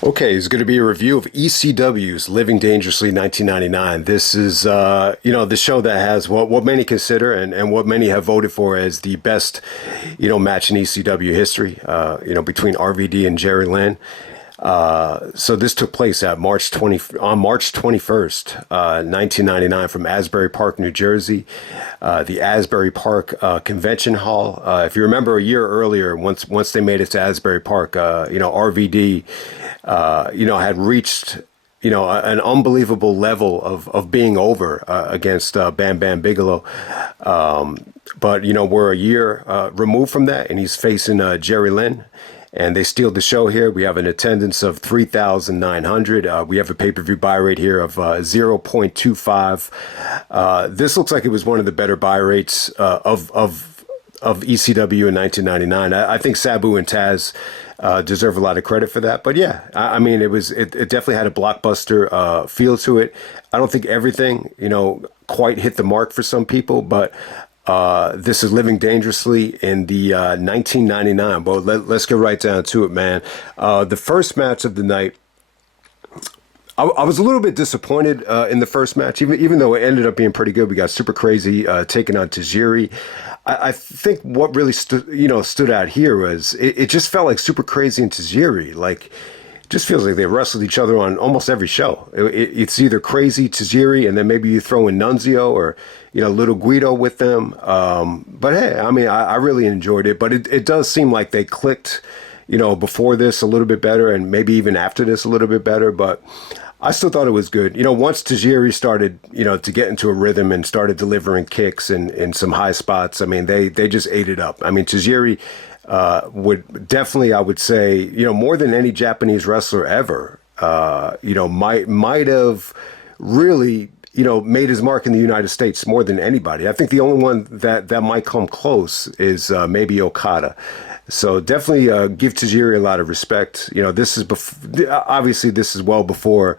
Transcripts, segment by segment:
Okay, it's going to be a review of ECW's Living Dangerously 1999. This is, the show that has what many consider and what many have voted for as the best, match in ECW history, between RVD and Jerry Lynn. So this took place at March 21st, 1999 from Asbury Park, New Jersey, the Asbury Park Convention Hall. If you remember a year earlier, once they made it to Asbury Park, RVD, had reached, an unbelievable level of being over against Bam Bam Bigelow. But we're a year removed from that, and he's facing Jerry Lynn. And they steal the show here. We have an attendance of 3,900. We have a pay-per-view buy rate here of 0.25. This looks like it was one of the better buy rates of ECW in 1999. I think Sabu and Taz deserve a lot of credit for that. But yeah, I mean, it definitely had a blockbuster feel to it. I don't think everything, quite hit the mark for some people, but this is Living Dangerously in the 1999. Well, let's get right down to it, man. The first match of the night, I was a little bit disappointed in the first match, even though it ended up being pretty good. We got Super Crazy taking on Tajiri. I think what really stood out here was it just felt like Super Crazy and Tajiri, like. Just feels like they wrestled each other on almost every show. It's either Crazy, Tajiri, and then maybe you throw in Nunzio or, little Guido with them. But hey, I mean, I really enjoyed it. But it does seem like they clicked, before this a little bit better and maybe even after this a little bit better. But I still thought it was good. Once Tajiri started, to get into a rhythm and started delivering kicks and some high spots, I mean, they just ate it up. I mean, Tajiri would definitely, I would say, more than any Japanese wrestler ever, might have really, made his mark in the United States more than anybody. I think the only one that might come close is maybe Okada. So definitely give Tajiri a lot of respect. This is obviously this is well before.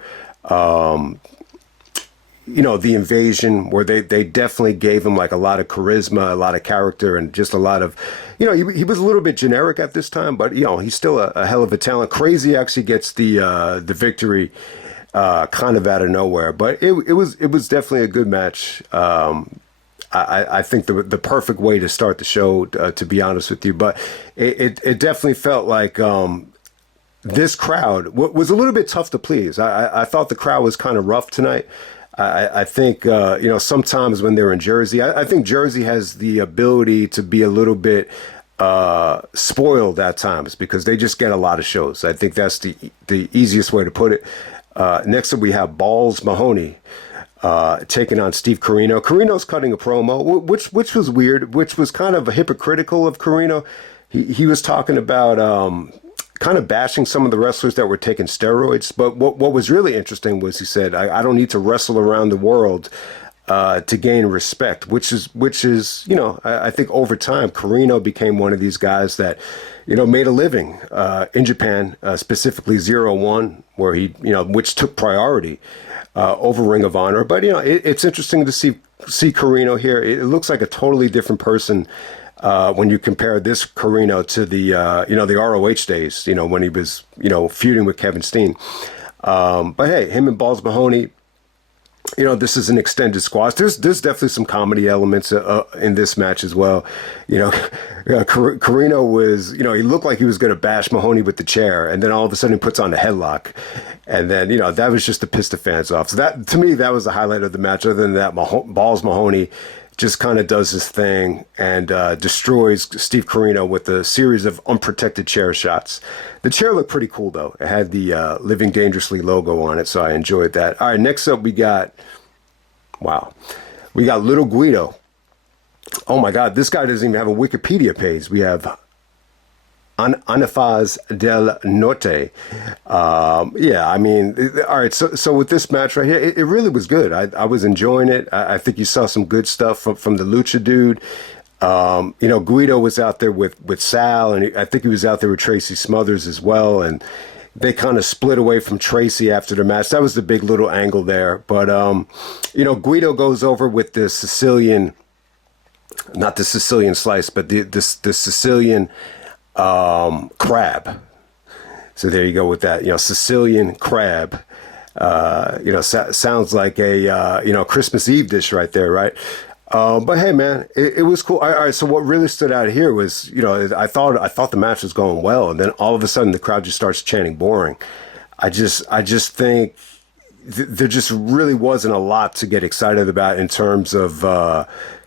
The invasion, where they definitely gave him like a lot of charisma, a lot of character, and just a lot of, he was a little bit generic at this time, but he's still a hell of a talent. Crazy actually gets the victory kind of out of nowhere, but it was definitely a good match. I think the perfect way to start the show, to be honest with you, but it definitely felt like this crowd was a little bit tough to please. I thought the crowd was kind of rough tonight. I think, sometimes when they're in Jersey, I think Jersey has the ability to be a little bit spoiled at times because they just get a lot of shows. I think that's the easiest way to put it. Next up, we have Balls Mahoney taking on Steve Corino. Corino's cutting a promo, which was weird, which was kind of hypocritical of Corino. He was talking about kind of bashing some of the wrestlers that were taking steroids. But what was really interesting was he said, I don't need to wrestle around the world to gain respect, which is I think over time, Corino became one of these guys that, made a living in Japan, specifically 0-1, where he, which took priority over Ring of Honor. But, it's interesting to see Corino here. It looks like a totally different person when you compare this Corino to the the ROH days, when he was, feuding with Kevin Steen. But hey, him and Balls Mahoney, this is an extended squash. There's definitely some comedy elements in this match as well. Corino was, he looked like he was going to bash Mahoney with the chair, and then all of a sudden he puts on a headlock, and then that was just to piss the fans off. So that, to me, that was the highlight of the match. Other than that, Balls Mahoney just kind of does his thing and destroys Steve Corino with a series of unprotected chair shots. The chair looked pretty cool, though. It had the Living Dangerously logo on it, so I enjoyed that. All right, next up we got Little Guido. Oh my God, this guy doesn't even have a Wikipedia page. We have Antifaz del Norte. Yeah, I mean, all right. So with this match right here, it really was good. I was enjoying it. I think you saw some good stuff from the Lucha dude. Guido was out there with Sal, and I think he was out there with Tracy Smothers as well. And they kind of split away from Tracy after the match. That was the big little angle there. But, Guido goes over with the Sicilian, not the Sicilian slice, but the Sicilian crab. So there you go with that. Sicilian crab. Sounds like a Christmas Eve dish right there, right? But hey, man, it was cool. All right, so what really stood out here was, I thought the match was going well, and then all of a sudden the crowd just starts chanting boring. I just think there just really wasn't a lot to get excited about in terms of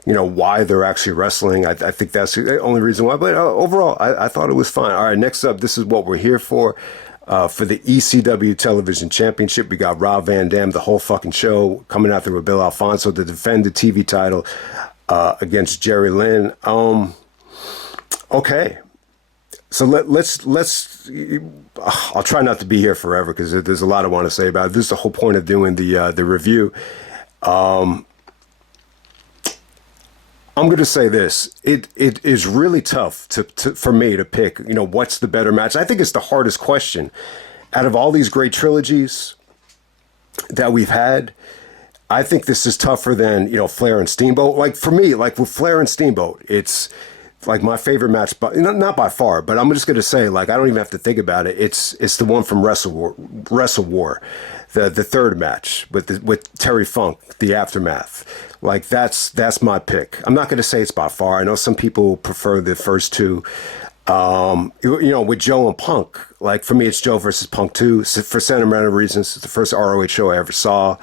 why they're actually wrestling. I think that's the only reason why. But overall, I thought it was fine. All right, next up, this is what we're here for. For the ECW Television Championship, we got Rob Van Dam, the whole fucking show, coming out there with Bill Alfonso to defend the TV title against Jerry Lynn. Okay. So let's. I'll try not to be here forever because there's a lot I want to say about it. This is the whole point of doing the review. I'm going to say this. It is really tough for me to pick, what's the better match. I think it's the hardest question. Out of all these great trilogies that we've had, I think this is tougher than, Flair and Steamboat. Like, for me, like with Flair and Steamboat, it's like my favorite match, but not by far, but I'm just going to say, like, I don't even have to think about it. It's the one from Wrestle War, the third match with Terry Funk, the Aftermath. Like, that's my pick. I'm not going to say it's by far. I know some people prefer the first two. With Joe and Punk, like, for me, it's Joe versus Punk 2. For sentimental reasons, it's the first ROH show I ever saw.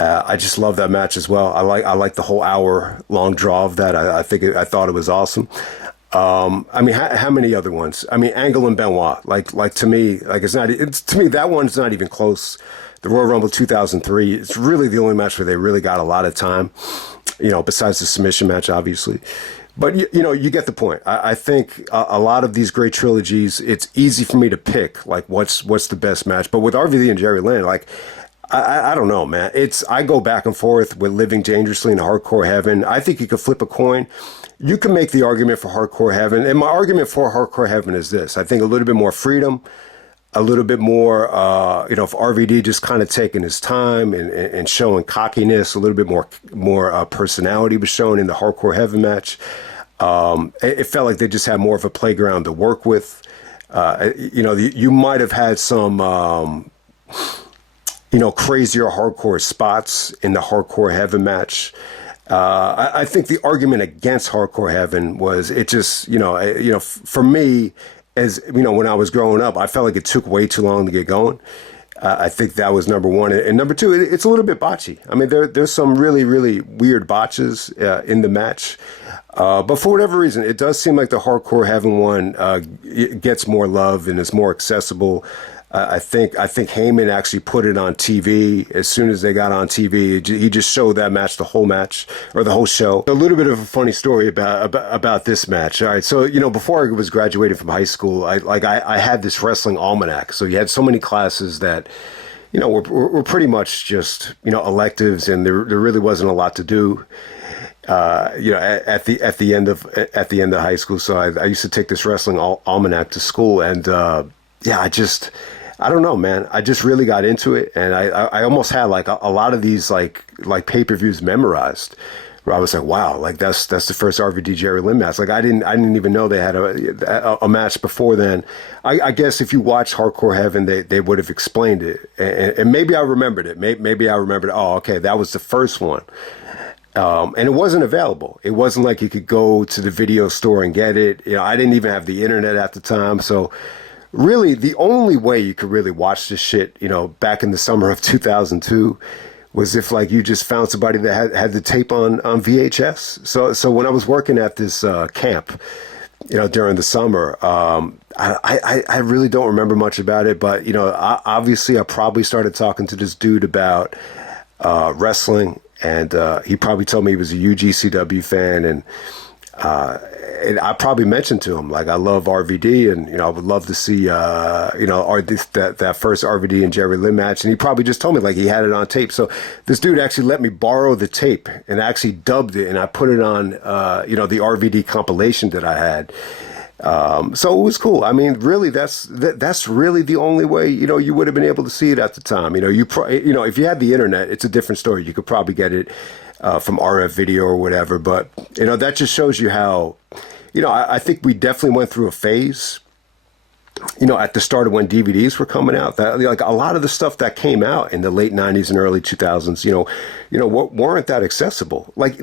I just love that match as well. I like the whole hour long draw of that. I thought it was awesome. How many other ones? Angle and Benoit. Like to me, like to me that one's not even close. The Royal Rumble 2003. It's really the only match where they really got a lot of time. Besides the submission match, obviously. But you get the point. I think a lot of these great trilogies, it's easy for me to pick like what's the best match. But with RVD and Jerry Lynn, like. I don't know, man. I go back and forth with Living Dangerously and Hardcore Heaven. I think you could flip a coin. You can make the argument for Hardcore Heaven. And my argument for Hardcore Heaven is this. I think a little bit more freedom, a little bit more, if RVD just kind of taking his time and showing cockiness, a little bit more personality was shown in the Hardcore Heaven match. It felt like they just had more of a playground to work with. You might have had some... crazier hardcore spots in the Hardcore Heaven match. I think the argument against Hardcore Heaven was it just, for me, as when I was growing up, I felt like it took way too long to get going. I think that was number one. And number two, it's a little bit botchy. There's some really, really weird botches in the match. But for whatever reason, it does seem like the Hardcore Heaven one gets more love and is more accessible. I think Heyman actually put it on TV as soon as they got on TV. He just showed that match, the whole match or the whole show. A little bit of a funny story about this match. All right, so before I was graduating from high school, I had this wrestling almanac. So you had so many classes that were pretty much just electives, and there really wasn't a lot to do. At the end of high school. So I used to take this wrestling almanac to school, and I don't know, man. I just really got into it, and I almost had like a lot of these like pay-per-views memorized. Where I was like, wow, like that's the first RVD Jerry Lynn match. Like I didn't even know they had a match before then. I guess if you watch Hardcore Heaven, they would have explained it, and maybe I remembered it. Maybe I remembered. Oh, okay, that was the first one. And it wasn't available. It wasn't like you could go to the video store and get it. I didn't even have the internet at the time, so. Really, the only way you could really watch this shit, back in the summer of 2002, was if like you just found somebody that had the tape on VHS. So when I was working at this camp, during the summer, I really don't remember much about it. But obviously, I probably started talking to this dude about wrestling, and he probably told me he was a UGCW fan, and I probably mentioned to him, like, I love RVD, and, I would love to see, that first RVD and Jerry Lynn match. And he probably just told me, like, he had it on tape. So this dude actually let me borrow the tape and actually dubbed it. And I put it on, the RVD compilation that I had. So it was cool. Really, that's really the only way, you would have been able to see it at the time. If you had the internet, it's a different story. You could probably get it from RF video or whatever. But, that just shows you how, I think we definitely went through a phase at the start of when DVDs were coming out, that like a lot of the stuff that came out in the late 90s and early 2000s, weren't that accessible. Like,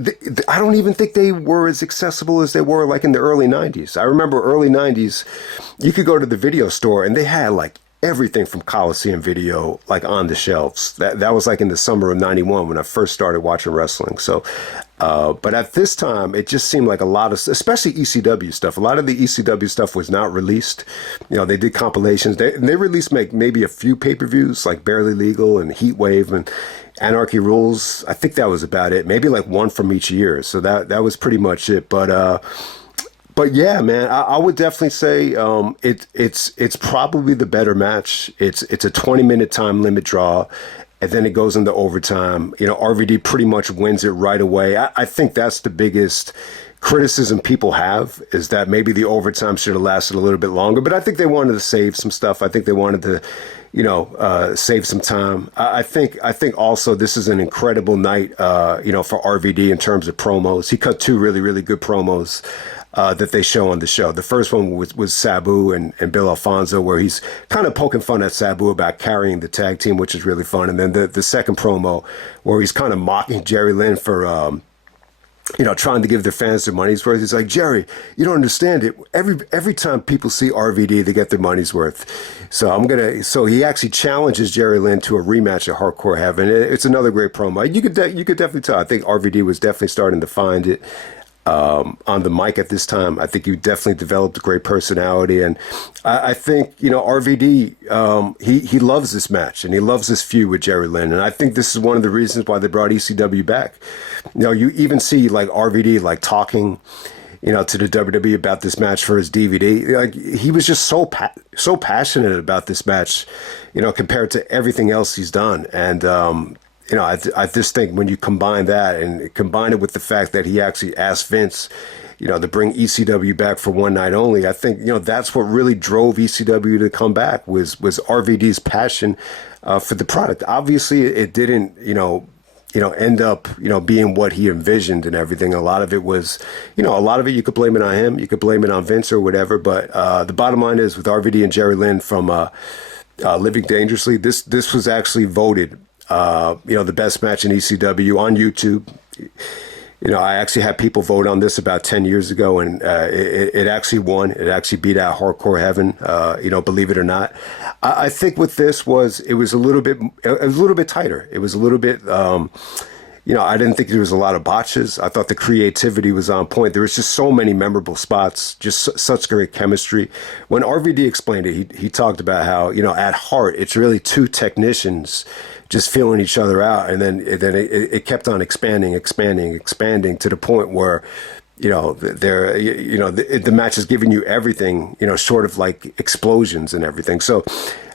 I don't even think they were as accessible as they were like in the early 90s. I remember early 90s, you could go to the video store and they had like everything from Coliseum Video like on the shelves. That was like in the summer of 91 when I first started watching wrestling. So but at this time it just seemed like a lot of, especially ECW stuff, a lot of the ECW stuff was not released. They did compilations. They released maybe a few pay-per-views like Barely Legal and Heat Wave and Anarchy Rules. I think that was about it. Maybe like one from each year. So that was pretty much it. But yeah, man, I would definitely say it's probably the better match. It's a 20-minute time limit draw, and then it goes into overtime. RVD pretty much wins it right away. I think that's the biggest criticism people have, is that maybe the overtime should have lasted a little bit longer. But I think they wanted to save some stuff. I think they wanted to save some time. I think also this is an incredible night, for RVD in terms of promos. He cut two really, really good promos that they show on the show. The first one was Sabu and Bill Alfonso, where he's kind of poking fun at Sabu about carrying the tag team, which is really fun. And then the second promo where he's kind of mocking Jerry Lynn for, trying to give their fans their money's worth. He's like, Jerry, you don't understand it. Every time people see RVD, they get their money's worth. So he actually challenges Jerry Lynn to a rematch at Hardcore Heaven. It's another great promo. You could definitely tell. I think RVD was definitely starting to find it. On the mic at this time. I think you definitely developed a great personality, and I think RVD he loves this match and he loves this feud with Jerry Lynn, and I think this is one of the reasons why they brought ECW back. You even see like RVD like talking to the WWE about this match for his DVD. Like, he was just so passionate about this match, compared to everything else he's done. And I just think when you combine that and combine it with the fact that he actually asked Vince, to bring ECW back for one night only, I think, that's what really drove ECW to come back was RVD's passion for the product. Obviously, it didn't, end up, being what he envisioned and everything. A lot of it was, a lot of it you could blame it on him, you could blame it on Vince or whatever. But the bottom line is, with RVD and Jerry Lynn from Living Dangerously, this was actually voted the best match in ECW on YouTube. I actually had people vote on this about 10 years ago, and it actually won. It actually beat out Hardcore Heaven, believe it or not. I think with this it was a little bit tighter. It was a little bit, I didn't think there was a lot of botches. I thought the creativity was on point. There was just so many memorable spots, just such great chemistry. When RVD explained it, he talked about how, at heart, it's really two technicians just feeling each other out, and then it kept on expanding to the point where, the match is giving you everything, short of like explosions and everything. So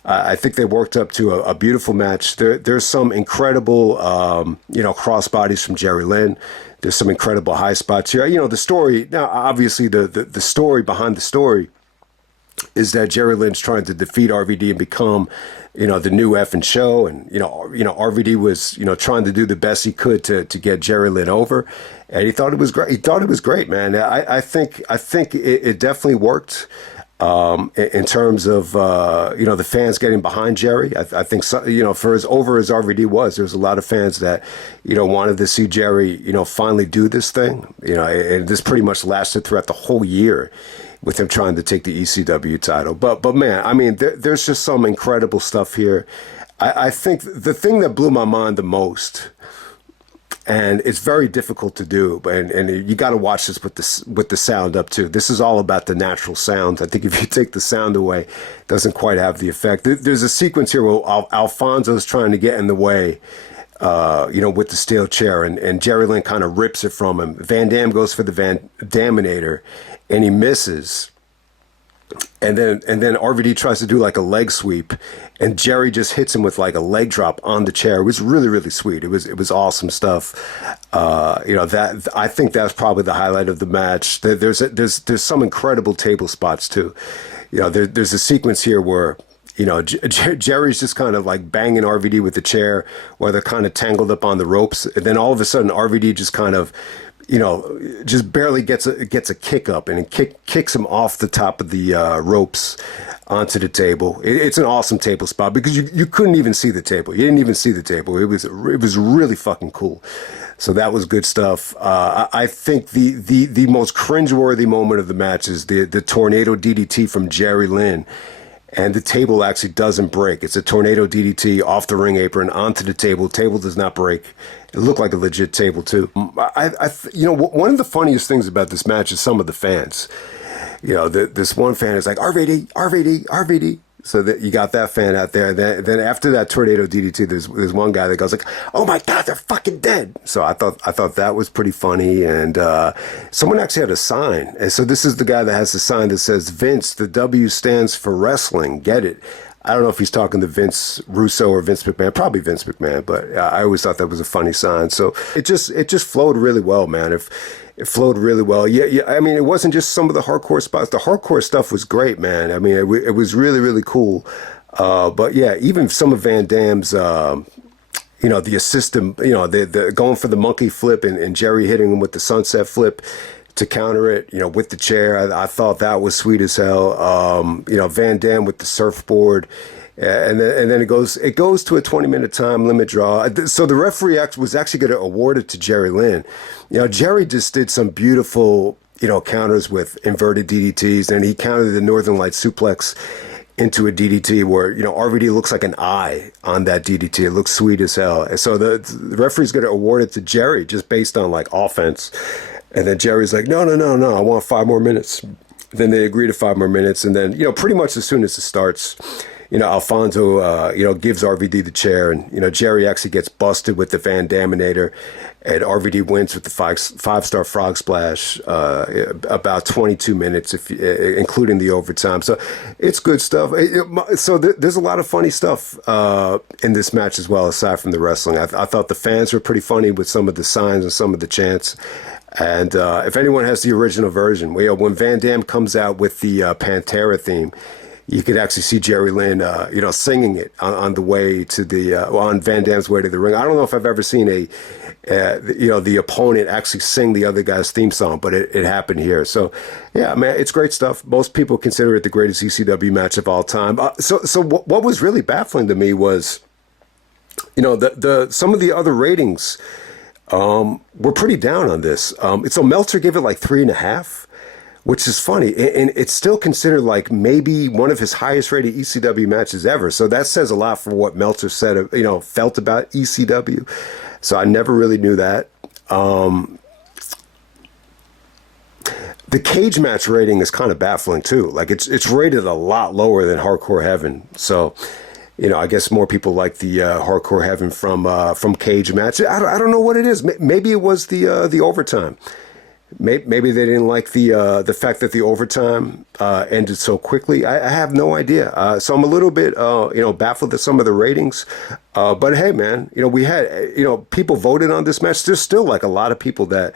I think they worked up to a beautiful match. There's some incredible, crossbodies from Jerry Lynn. There's some incredible high spots here. The story now, obviously the story behind the story is that Jerry Lynn's trying to defeat RVD and become, the new effing show. And, RVD was, trying to do the best he could to get Jerry Lynn over. And he thought it was great. He thought it was great, man. I think it definitely worked. In terms of, the fans getting behind Jerry. I think, for as over as RVD was, there was a lot of fans that, wanted to see Jerry, finally do this thing, and this pretty much lasted throughout the whole year with him trying to take the ECW title. But man, I mean, there's just some incredible stuff here. I think the thing that blew my mind the most, and it's very difficult to do, and you got to watch this with the sound up too. This is all about the natural sound. I think if you take the sound away, it doesn't quite have the effect. There's a sequence here where Alfonso's trying to get in the way, with the steel chair, and Jerry Lynn kind of rips it from him. Van Dam goes for the Van Daminator, and he misses. And then RVD tries to do like a leg sweep, and Jerry just hits him with like a leg drop on the chair. It was really, really sweet. It was awesome stuff. That I think that's probably the highlight of the match. There's some incredible table spots too. There's a sequence here where, Jerry's just kind of like banging RVD with the chair while they're kind of tangled up on the ropes. And then all of a sudden RVD just kind of, just barely gets a kick up, and it kicks him off the top of the ropes onto the table. It's an awesome table spot because you couldn't even see the table. You didn't even see the table. It was really fucking cool. So that was good stuff. I think the most cringeworthy moment of the match is the tornado DDT from Jerry Lynn. And the table actually doesn't break. It's a tornado DDT off the ring apron onto the table. Table does not break. It looked like a legit table too. One of the funniest things about this match is some of the fans. This one fan is like, RVD, RVD, RVD. So that you got that fan out there. Then after that tornado DDT, there's one guy that goes like, "Oh my God, they're fucking dead!" So I thought that was pretty funny. And someone actually had a sign. And so this is the guy that has the sign that says, "Vince, the W stands for wrestling. Get it." I don't know if he's talking to Vince Russo or Vince McMahon, probably Vince McMahon, but I always thought that was a funny sign. So it just flowed really well, man. It flowed really well. Yeah. I mean, it wasn't just some of the hardcore spots. The hardcore stuff was great, man. I mean, it was really, really cool. But yeah, even some of Van Damme's, the assistant, the going for the monkey flip and Jerry hitting him with the sunset flip to counter it, with the chair. I thought that was sweet as hell. Van Damme with the surfboard. And then it goes to a 20-minute time limit draw. So the referee was actually going to award it to Jerry Lynn. Jerry just did some beautiful, counters with inverted DDTs, and he countered the Northern Light suplex into a DDT where, RVD looks like an eye on that DDT. It looks sweet as hell. And so the referee's going to award it to Jerry just based on like offense. And then Jerry's like, no, I want 5 more minutes. Then they agree to 5 more minutes. And then, pretty much as soon as it starts, Alfonso, gives RVD the chair, and, Jerry actually gets busted with the Van Daminator, and RVD wins with the five-star frog splash, about 22 minutes, including the overtime. So it's good stuff. So there's a lot of funny stuff in this match as well, aside from the wrestling. I thought the fans were pretty funny with some of the signs and some of the chants. And if anyone has the original version, when Van Damme comes out with the Pantera theme, you could actually see Jerry Lynn, singing it on the way to on Van Damme's way to the ring. I don't know if I've ever seen the opponent actually sing the other guy's theme song, but it happened here. So, yeah, man, it's great stuff. Most people consider it the greatest ECW match of all time. So what was really baffling to me was, some of the other ratings were pretty down on this. So Meltzer gave it like 3.5. Which is funny, and it's still considered like maybe one of his highest rated ECW matches ever. So that says a lot for what Meltzer said, felt about ECW. So I never really knew that. The cage match rating is kind of baffling too. Like it's rated a lot lower than Hardcore Heaven. So, I guess more people like the Hardcore Heaven from cage match. I don't know what it is. Maybe it was the overtime. Maybe they didn't like the fact that the overtime ended so quickly. I have no idea. So I'm a little bit baffled at some of the ratings. But hey, man, we had people voted on this match. There's still like a lot of people that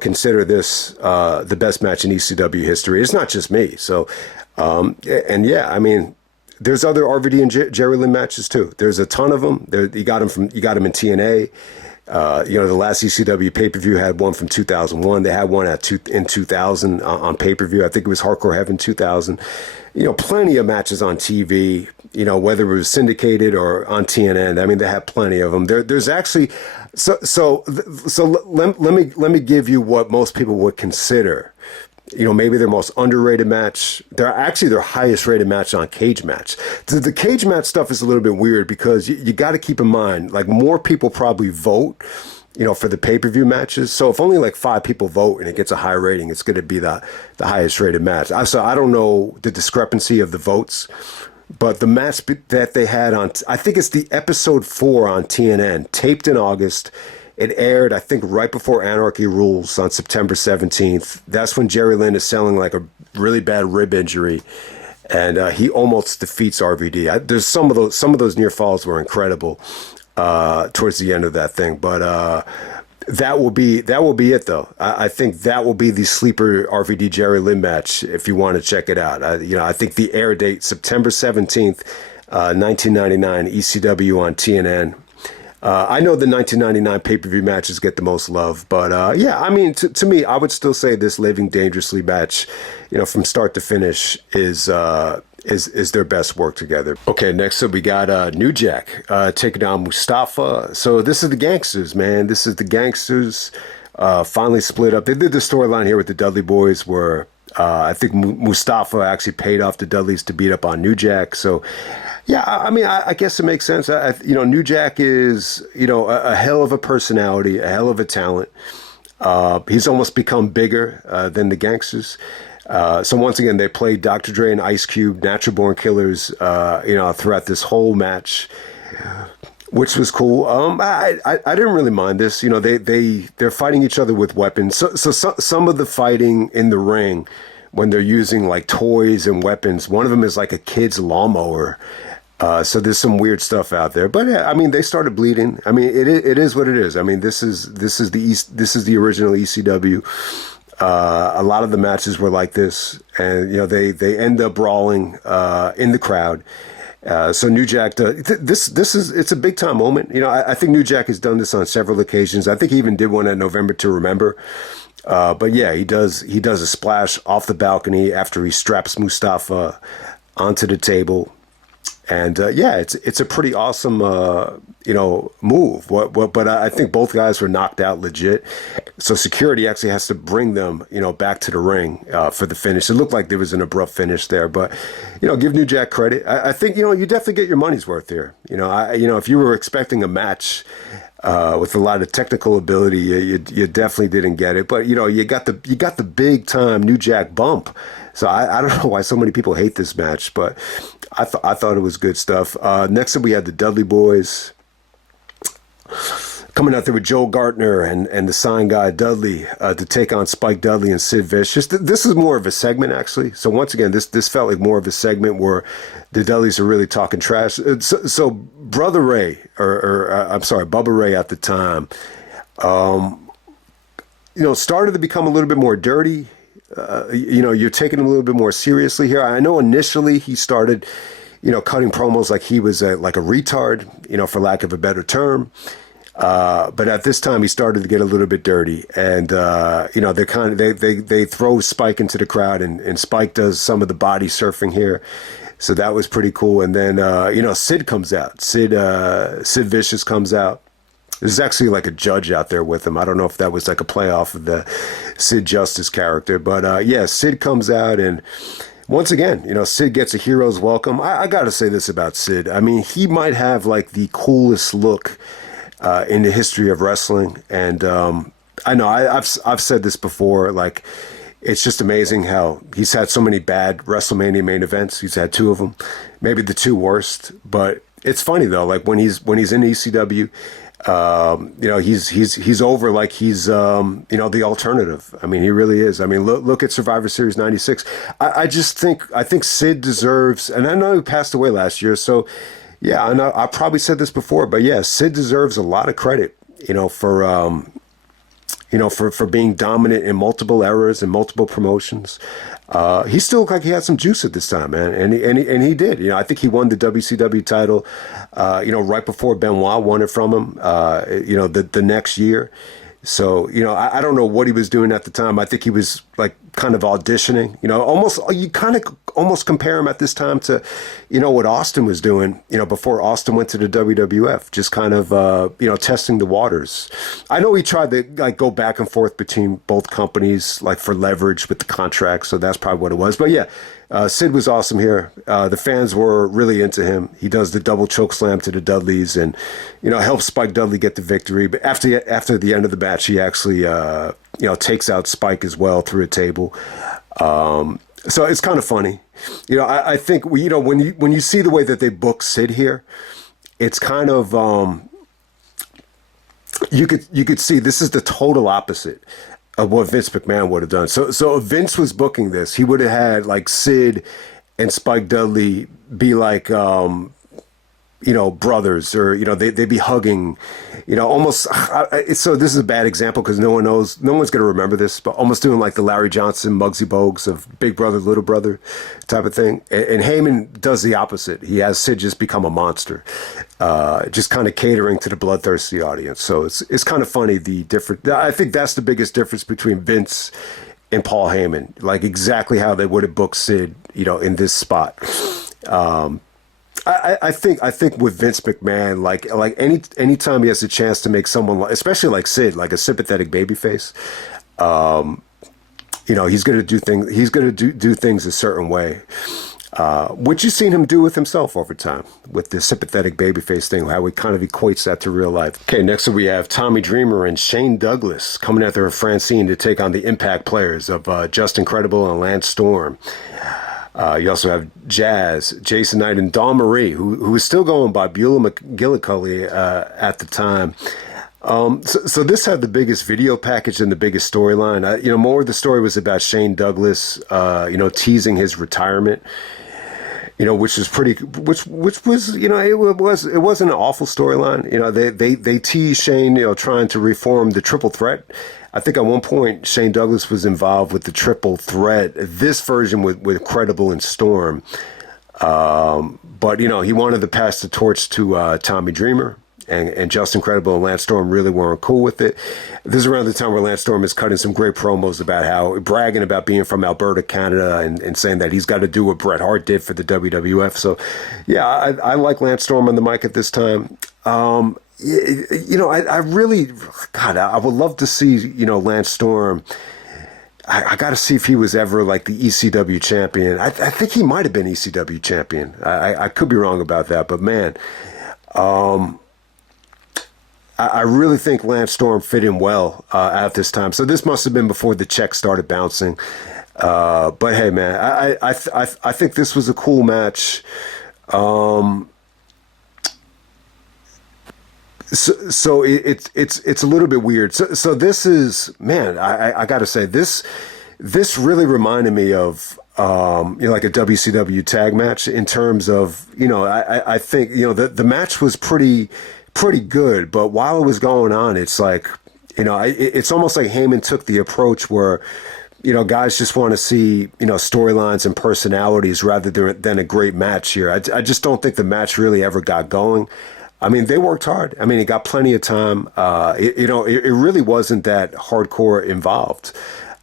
consider this the best match in ECW history. It's not just me. So and yeah, I mean, there's other RVD and Jerry Lynn matches too. There's a ton of them. You got them in TNA. The last ECW pay-per-view had one from 2001. They had one in 2000 on pay-per-view. I think it was Hardcore Heaven 2000. Plenty of matches on TV, whether it was syndicated or on TNN. I mean, they have plenty of them. There's actually, so let me give you what most people would consider, maybe their most underrated match. They're actually their highest rated match on Cage Match. The Cage Match stuff is a little bit weird because you got to keep in mind, like more people probably vote, for the pay-per-view matches. So if only like 5 people vote and it gets a high rating, it's going to be the highest rated match. So I don't know the discrepancy of the votes, but the match that they had I think it's the episode 4 on TNN, taped in August. It aired, I think, right before Anarchy Rules on September 17th. That's when Jerry Lynn is selling like a really bad rib injury, and he almost defeats RVD. There's some of those near falls were incredible towards the end of that thing, but that will be it though. I think that will be the sleeper RVD Jerry Lynn match if you want to check it out. I think the air date September 17th, 1999, ECW on TNN. I know the 1999 pay-per-view matches get the most love, but yeah, I mean, to me, I would still say this Living Dangerously match, from start to finish, is their best work together. Okay, next up we got New Jack taking on Mustafa. So this is the Gangsters, man. This is the Gangsters finally split up. They did the storyline here with the Dudley boys where I think Mustafa actually paid off the Dudleys to beat up on New Jack. So yeah, I mean, I guess it makes sense. New Jack is, a hell of a personality, a hell of a talent. He's almost become bigger than the Gangsters. So once again, they played Dr. Dre and Ice Cube, Natural Born Killers, throughout this whole match, which was cool. I didn't really mind this. They're fighting each other with weapons. So some of the fighting in the ring, when they're using like toys and weapons, one of them is like a kid's lawnmower. So there's some weird stuff out there, but yeah, I mean, they started bleeding. I mean, it is what it is. I mean, this is the original ECW. A lot of the matches were like this, and they end up brawling in the crowd. So New Jack, it's a big time moment. I think New Jack has done this on several occasions. I think he even did one at November to Remember. But yeah, he does a splash off the balcony after he straps Mustafa onto the table. And yeah, it's a pretty awesome move. But I think both guys were knocked out legit. So security actually has to bring them back to the ring for the finish. It looked like there was an abrupt finish there, but give New Jack credit. I think you definitely get your money's worth here. If you were expecting a match with a lot of technical ability, you definitely didn't get it. But you got the big time New Jack bump. So I don't know why so many people hate this match, but I thought it was good stuff. Next up, we had the Dudley boys coming out there with Joe Gartner and the sign guy Dudley to take on Spike Dudley and Sid Vicious. This is more of a segment, actually. So once again, this felt like more of a segment where the Dudleys are really talking trash. So Brother Ray, or I'm sorry, Bubba Ray at the time, started to become a little bit more dirty. You're taking him a little bit more seriously here. I know initially he started, cutting promos like he was like a retard, for lack of a better term. But at this time he started to get a little bit dirty, and they throw Spike into the crowd, and Spike does some of the body surfing here. So that was pretty cool. And then Sid comes out. Sid Vicious comes out. There's actually like a judge out there with him. I don't know if that was like a playoff of the Sid Justice character, but yeah, Sid comes out, and once again, Sid gets a hero's welcome. I got to say this about Sid. I mean, he might have like the coolest look in the history of wrestling, and I know I've said this before. Like, it's just amazing how he's had so many bad WrestleMania main events. He's had two of them, maybe the two worst. But it's funny though, like when he's in ECW. He's over like he's the alternative. I mean, he really is. I mean, look at Survivor Series '96. I think Sid deserves, and I know he passed away last year, so yeah, I know I probably said this before, but yeah, Sid deserves a lot of credit, for being dominant in multiple eras and multiple promotions. He still looked like he had some juice at this time, man, and he did. I think he won the WCW title, right before Benoit won it from him. The next year. So, I don't know what he was doing at the time. I think he was like kind of auditioning, you kind of almost compare him at this time to, what Austin was doing, before Austin went to the WWF, just kind of, testing the waters. I know he tried to like go back and forth between both companies, like for leverage with the contract. So that's probably what it was. But yeah, Sid was awesome here. The fans were really into him. He does the double choke slam to the Dudleys and, helps Spike Dudley get the victory. But after the end of the match, he actually, takes out Spike as well through a table. So it's kind of funny. I think, when you see the way that they book Sid here, it's kind of, you could see this is the total opposite of what Vince McMahon would have done. So if Vince was booking this, he would have had like Sid and Spike Dudley be like, brothers, or, they'd be hugging, almost. So this is a bad example because no one's going to remember this, but almost doing like the Larry Johnson, Muggsy Bogues of Big Brother, Little Brother type of thing. And Heyman does the opposite. He has Sid just become a monster, just kind of catering to the bloodthirsty audience. So it's kind of funny, the different. I think that's the biggest difference between Vince and Paul Heyman, like exactly how they would have booked Sid, in this spot. I think with Vince McMahon, like anytime he has a chance to make someone, especially like Sid, like a sympathetic babyface, he's going to do things. He's going to do things a certain way, which you've seen him do with himself over time with the sympathetic babyface thing. How he kind of equates that to real life. Okay, next up we have Tommy Dreamer and Shane Douglas coming after Francine to take on the Impact players of Justin Credible and Lance Storm. You also have Jazz, Jason Knight, and Dawn Marie, who was still going by Beulah McGillicuddy at the time. So this had the biggest video package and the biggest storyline. More of the story was about Shane Douglas, teasing his retirement. Which was it wasn't an awful storyline. They teased Shane, trying to reform the Triple Threat. I think at one point Shane Douglas was involved with the Triple Threat, this version with Credible and Storm. But he wanted to pass the torch to Tommy Dreamer. And Justin Credible and Lance Storm really weren't cool with it. This is around the time where Lance Storm is cutting some great promos about bragging about being from Alberta, Canada, and saying that he's got to do what Bret Hart did for the WWF. So, yeah, I like Lance Storm on the mic at this time. I really, God, I would love to see, Lance Storm. I got to see if he was ever like the ECW champion. I think he might have been ECW champion. I could be wrong about that, but man, I really think Lance Storm fit in well at this time. So this must have been before the checks started bouncing. But hey, man, I think this was a cool match. So it's a little bit weird. So this is, man, I got to say this really reminded me of like a WCW tag match in terms of, I think the match was pretty good, but while it was going on, it's like, it's almost like Heyman took the approach where, guys just want to see, storylines and personalities rather than a great match here. I just don't think the match really ever got going. I mean, they worked hard. I mean, it got plenty of time. It really wasn't that hardcore involved.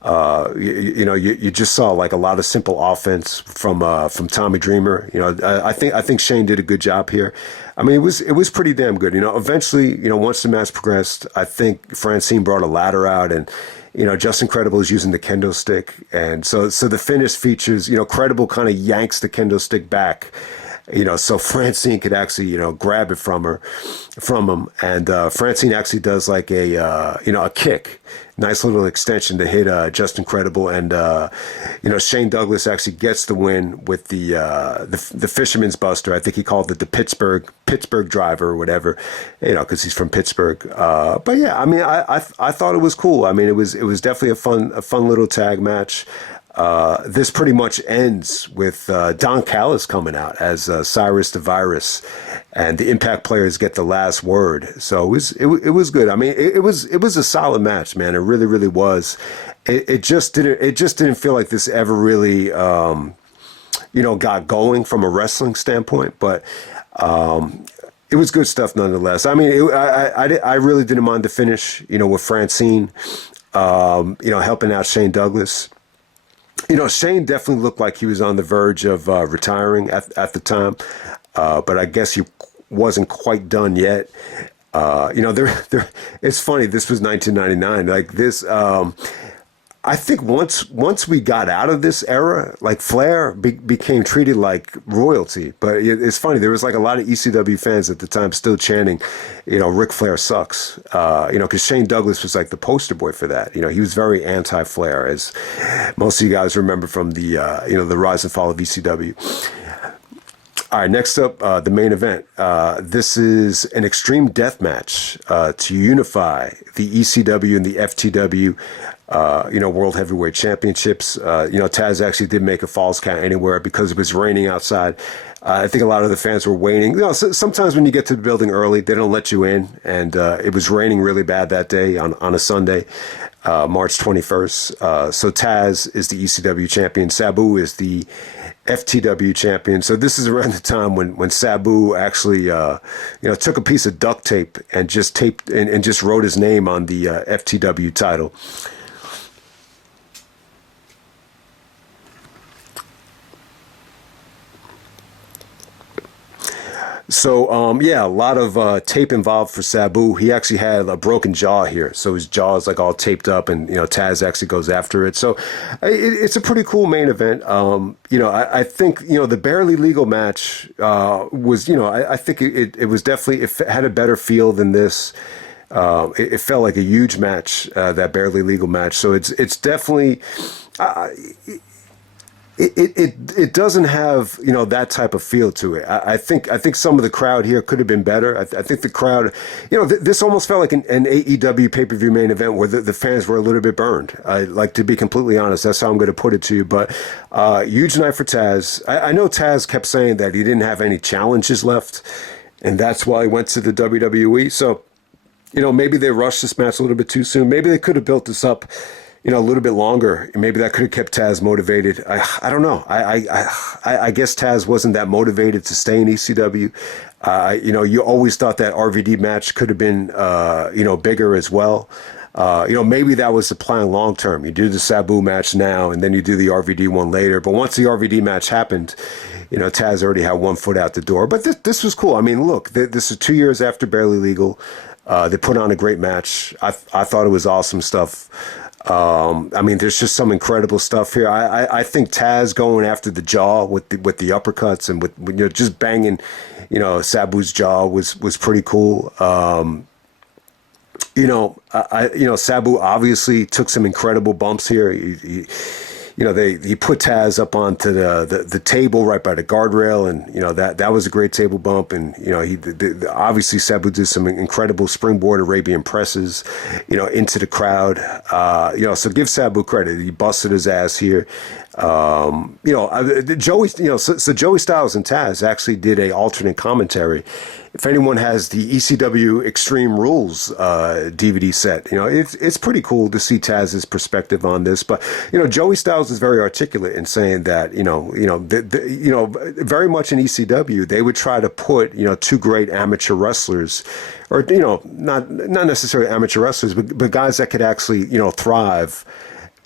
You just saw like a lot of simple offense from Tommy Dreamer. I think Shane did a good job here. I mean, it was pretty damn good. Eventually, once the match progressed, I think Francine brought a ladder out, and Justin Credible is using the kendo stick, and so the finish features Credible kind of yanks the kendo stick back. So Francine could actually, grab it from him. And Francine actually does like a kick, nice little extension to hit Justin Credible. And, Shane Douglas actually gets the win with the Fisherman's Buster. I think he called it the Pittsburgh Driver or whatever, because he's from Pittsburgh. But yeah, I mean, I thought it was cool. I mean, it was definitely a fun little tag match. This pretty much ends with Don Callis coming out as Cyrus the Virus, and the Impact players get the last word. So it was good. I mean, it was a solid match, man. It really, really was. It just didn't feel like this ever really got going from a wrestling standpoint, but it was good stuff nonetheless. I mean, I really didn't mind the finish, with Francine, helping out Shane Douglas. Shane definitely looked like he was on the verge of retiring at the time, but I guess he wasn't quite done yet. It's funny. This was 1999. Like this, I think once we got out of this era, like Flair became treated like royalty. But it's funny. There was like a lot of ECW fans at the time still chanting, Ric Flair sucks. Because Shane Douglas was like the poster boy for that. He was very anti-Flair, as most of you guys remember from the the rise and fall of ECW. All right, next up, the main event. This is an extreme death match to unify the ECW and the FTW, World Heavyweight Championships. Taz actually did make a Falls Count Anywhere because it was raining outside. I think a lot of the fans were waiting. Sometimes when you get to the building early, they don't let you in, and it was raining really bad that day on a Sunday, March 21st. So Taz is the ECW champion. Sabu is the FTW champion. So this is around the time when Sabu actually, took a piece of duct tape and just taped and just wrote his name on the FTW title. So, a lot of tape involved for Sabu. He actually had a broken jaw here, so his jaw is like all taped up, and Taz actually goes after it. So, it's a pretty cool main event. I think the barely legal match was I think it was definitely, it had a better feel than this. It felt like a huge match, that barely legal match. So it's definitely. It doesn't have that type of feel to it. I think some of the crowd here could have been better. I think the crowd, this almost felt like an AEW pay-per-view main event where the fans were a little bit burned. Like, to be completely honest, that's how I'm going to put it to you. But huge night for Taz. I know Taz kept saying that he didn't have any challenges left, and that's why he went to the WWE. So maybe they rushed this match a little bit too soon. Maybe they could have built this up a little bit longer. Maybe that could have kept Taz motivated. I don't know. I guess Taz wasn't that motivated to stay in ECW. You always thought that RVD match could have been, bigger as well. Maybe that was the plan long term. You do the Sabu match now, and then you do the RVD one later. But once the RVD match happened, Taz already had one foot out the door. But this was cool. I mean, look, this is 2 years after Barely Legal. They put on a great match. I thought it was awesome stuff. There's just some incredible stuff here. I think Taz going after the jaw with the uppercuts and with just banging, Sabu's jaw was pretty cool. Sabu obviously took some incredible bumps here. He put Taz up onto the table right by the guardrail, and that was a great table bump. And obviously Sabu did some incredible springboard Arabian presses, into the crowd. So give Sabu credit. He busted his ass here. Joey, so Joey Styles and Taz actually did a alternate commentary. If anyone has the ECW Extreme Rules DVD set, it's pretty cool to see Taz's perspective on this. But Joey Styles is very articulate in saying that very much in ECW they would try to put two great amateur wrestlers, or not necessarily amateur wrestlers, but guys that could actually thrive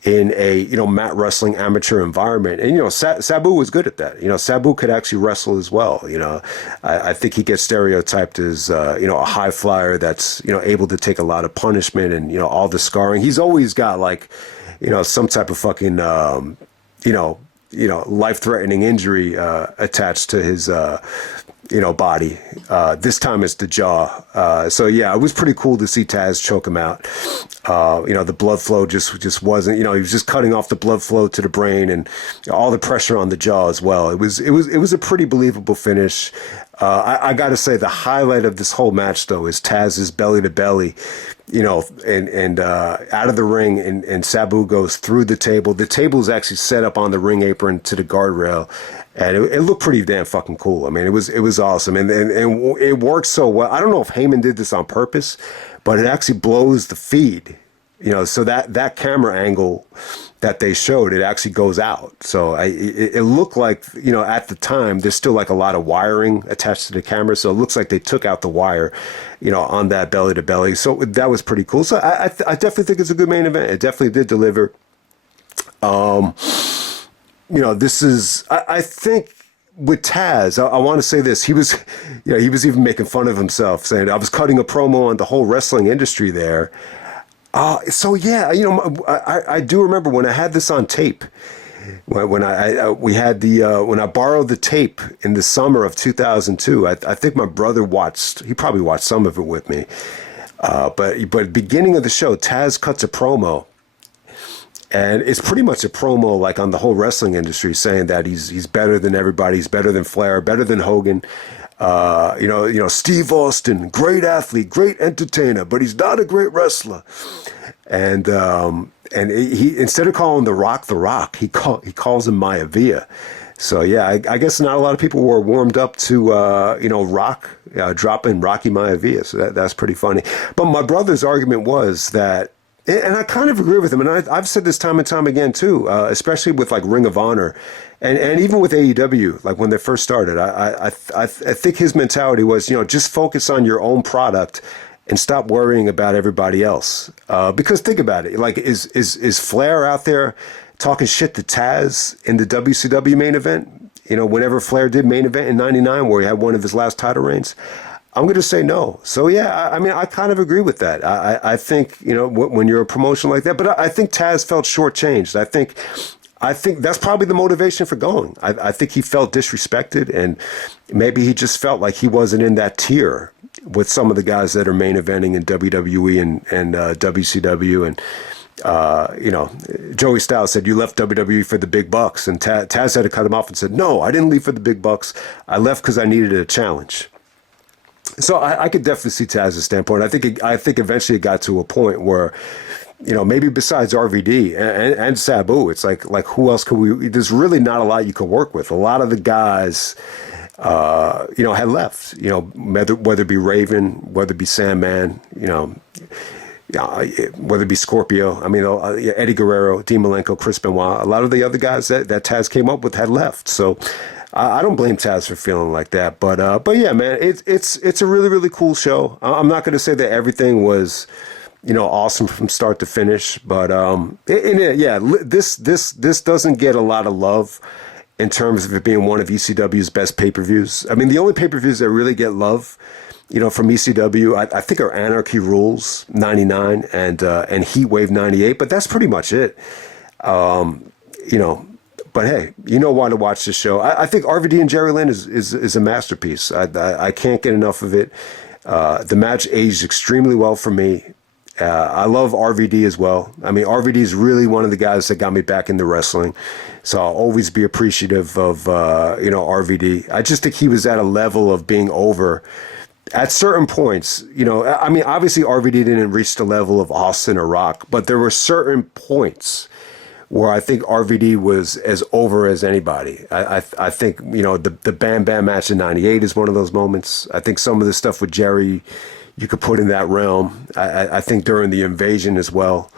in a mat wrestling amateur environment. And Sabu was good at that. Sabu could actually wrestle as well. I think he gets stereotyped as a high flyer that's able to take a lot of punishment and all the scarring. He's always got like some type of fucking life-threatening injury attached to his body. This time it's the jaw. So yeah, it was pretty cool to see Taz choke him out. The blood flow just wasn't, he was just cutting off the blood flow to the brain, and all the pressure on the jaw as well. It was a pretty believable finish. I got to say the highlight of this whole match though is Taz's belly to belly, and out of the ring, and Sabu goes through the table. The table is actually set up on the ring apron to the guardrail. And it looked pretty damn fucking cool. I mean, it was awesome, and it worked so well. I don't know if Heyman did this on purpose, but it actually blows the feed. So that camera angle that they showed, it actually goes out. So it looked like at the time there's still like a lot of wiring attached to the camera, so it looks like they took out the wire, on that belly to belly. So that was pretty cool. So I definitely think it's a good main event. It definitely did deliver. This is, I think with Taz, I want to say this. He was even making fun of himself, saying, I was cutting a promo on the whole wrestling industry there. So yeah, I do remember when I had this on tape, when I borrowed the tape in the summer of 2002, I think my brother he probably watched some of it with me. But beginning of the show, Taz cuts a promo. And it's pretty much a promo like on the whole wrestling industry, saying that he's better than everybody, he's better than Flair, better than Hogan. Steve Austin, great athlete, great entertainer, but he's not a great wrestler. And he, instead of calling The Rock, he calls him Maivia. So yeah, I guess not a lot of people were warmed up to Rock dropping Rocky Maivia. So that's pretty funny. But my brother's argument was that, and I kind of agree with him, and I've said this time and time again too, especially with like Ring of Honor, and even with AEW, like when they first started. I think his mentality was, just focus on your own product and stop worrying about everybody else. Because think about it, like is Flair out there talking shit to Taz in the WCW main event? Whenever Flair did main event in '99, where he had one of his last title reigns. I'm going to say no. So yeah, I mean, I kind of agree with that. I think, when you're a promotion like that, but I think Taz felt shortchanged. I think that's probably the motivation for going. I think he felt disrespected, and maybe he just felt like he wasn't in that tier with some of the guys that are main eventing in WWE and WCW. And, Joey Styles said, you left WWE for the big bucks. And Taz had to cut him off and said, no, I didn't leave for the big bucks. I left because I needed a challenge. So I could definitely see Taz's standpoint. I think eventually it got to a point where, maybe besides RVD and Sabu, it's like who else could we? There's really not a lot you could work with. A lot of the guys, had left. Whether it be Raven, whether it be Sandman, whether it be Scorpio. I mean, Eddie Guerrero, Dean Malenko, Chris Benoit. A lot of the other guys that Taz came up with had left. So. I don't blame Taz for feeling like that, but yeah, man, it's a really, really cool show. I'm not going to say that everything was, awesome from start to finish, but this doesn't get a lot of love in terms of it being one of ECW's best pay-per-views. I mean, the only pay-per-views that really get love, from ECW, I think are Anarchy Rules '99 and Heatwave '98, but that's pretty much it. But hey, you know why to watch this show. I think RVD and Jerry Lynn is a masterpiece. I can't get enough of it. The match aged extremely well for me. I love RVD as well. I mean, RVD is really one of the guys that got me back into wrestling. So I'll always be appreciative of, RVD. I just think he was at a level of being over at certain points. I mean, obviously RVD didn't reach the level of Austin or Rock, but there were certain points where I think RVD was as over as anybody. I think, the Bam Bam match in '98 is one of those moments. I think some of the stuff with Jerry, you could put in that realm. I think during the invasion as well.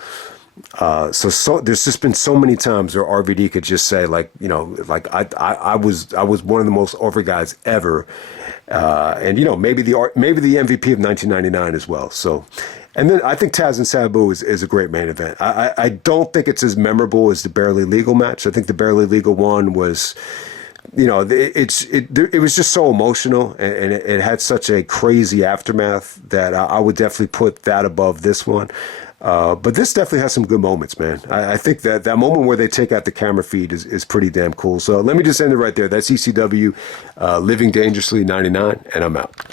So there's just been so many times where RVD could just say, I was one of the most over guys ever. And maybe the MVP of 1999 as well. So, and then I think Taz and Sabu is a great main event. I don't think it's as memorable as the Barely Legal match. I think the Barely Legal one was, it was just so emotional, and it had such a crazy aftermath that I would definitely put that above this one. But this definitely has some good moments, man. I think that moment where they take out the camera feed is pretty damn cool. So let me just end it right there. That's ECW, Living Dangerously '99, and I'm out.